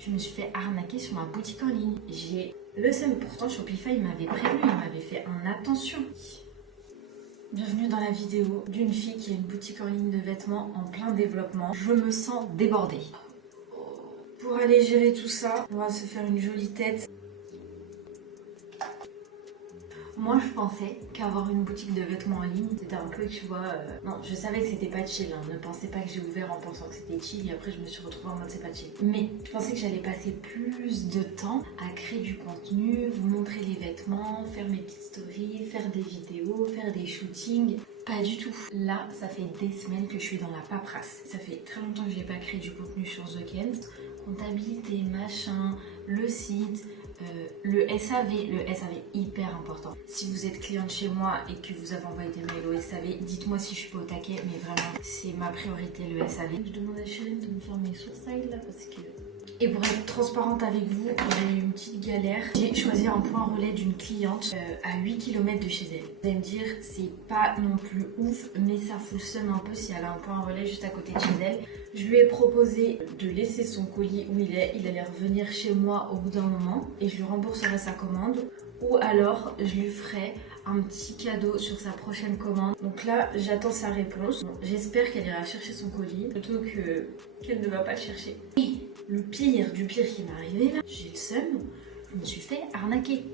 je me suis fait arnaquer sur ma boutique en ligne. J'ai le seum, pourtant Shopify m'avait prévenu, il m'avait fait un attention. Bienvenue dans la vidéo d'une fille qui a une boutique en ligne de vêtements en plein développement. Je me sens débordée. Pour aller gérer tout ça, on va se faire une jolie tête. Moi, je pensais qu'avoir une boutique de vêtements en ligne, c'était un peu, tu vois... Non, je savais que c'était pas chill, hein. Ne pensez pas que j'ai ouvert en pensant que c'était chill et après je me suis retrouvée en mode c'est pas chill. Mais je pensais que j'allais passer plus de temps à créer du contenu, vous montrer les vêtements, faire mes petites stories, faire des vidéos, faire des shootings. Pas du tout. Là, ça fait des semaines que je suis dans la paperasse. Ça fait très longtemps que j'ai pas créé du contenu sur The Kent. Comptabilité, machin, le site... le SAV hyper important. Si vous êtes cliente chez moi et que vous avez envoyé des mails au SAV, dites-moi si je suis pas au taquet, mais vraiment c'est ma priorité, le SAV. Je demande à Chérine de me faire mes sourcils là parce que... Et pour être transparente avec vous, j'ai eu une petite galère. J'ai choisi un point relais d'une cliente à 8 km de chez elle. Vous allez me dire, c'est pas non plus ouf, mais ça fout le seum un peu si elle a un point relais juste à côté de chez elle. Je lui ai proposé de laisser son colis où il est. Il allait revenir chez moi au bout d'un moment et je lui rembourserai sa commande. Ou alors, je lui ferai un petit cadeau sur sa prochaine commande. Donc là, j'attends sa réponse. Bon, j'espère qu'elle ira chercher son colis plutôt qu'elle ne va pas le chercher. Et le pire du pire qui m'est arrivé là, j'ai le seum, je me suis fait arnaquer.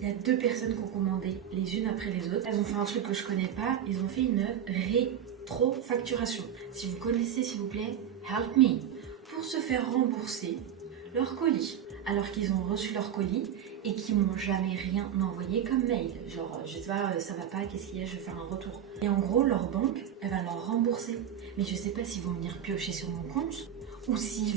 Il y a 2 personnes qui ont commandé les unes après les autres. Elles ont fait un truc que je connais pas, ils ont fait une rétrofacturation. Si vous connaissez, s'il vous plaît, help me. Pour se faire rembourser leur colis. Alors qu'ils ont reçu leur colis et qu'ils m'ont jamais rien envoyé comme mail. Genre, je sais pas, ça va pas, qu'est-ce qu'il y a, je vais faire un retour. Et en gros, leur banque, elle va leur rembourser. Mais je sais pas s'ils vont venir piocher sur mon compte ou si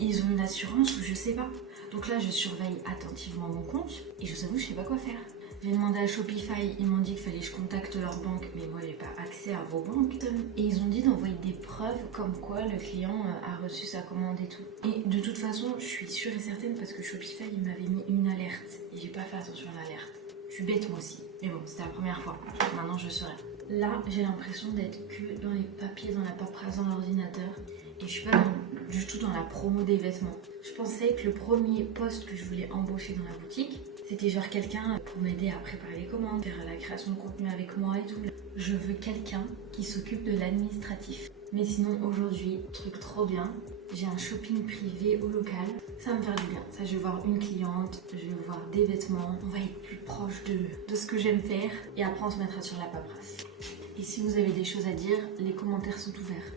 ils ont une assurance ou je sais pas. Donc là, je surveille attentivement mon compte et je vous avoue, je sais pas quoi faire. J'ai demandé à Shopify, ils m'ont dit qu'il fallait que je contacte leur banque, mais moi j'ai pas accès à vos banques. Et ils ont dit d'envoyer des preuves comme quoi le client a reçu sa commande et tout. Et de toute façon, je suis sûre et certaine parce que Shopify il m'avait mis une alerte et j'ai pas fait attention à l'alerte. Je suis bête moi aussi, mais bon, c'était la première fois. Maintenant je saurai. Là, j'ai l'impression d'être que dans les papiers, dans la paperasse, dans l'ordinateur. Et je suis pas du tout dans la promo des vêtements. Je pensais que le premier poste que je voulais embaucher dans la boutique, c'était genre quelqu'un pour m'aider à préparer les commandes, faire la création de contenu avec moi et tout. Je veux quelqu'un qui s'occupe de l'administratif. Mais sinon aujourd'hui, truc trop bien, j'ai un shopping privé au local. Ça va me faire du bien. Ça, je vais voir une cliente, je vais voir des vêtements. On va être plus proche de ce que j'aime faire. Et après, on se mettra sur la paperasse. Et si vous avez des choses à dire, les commentaires sont ouverts.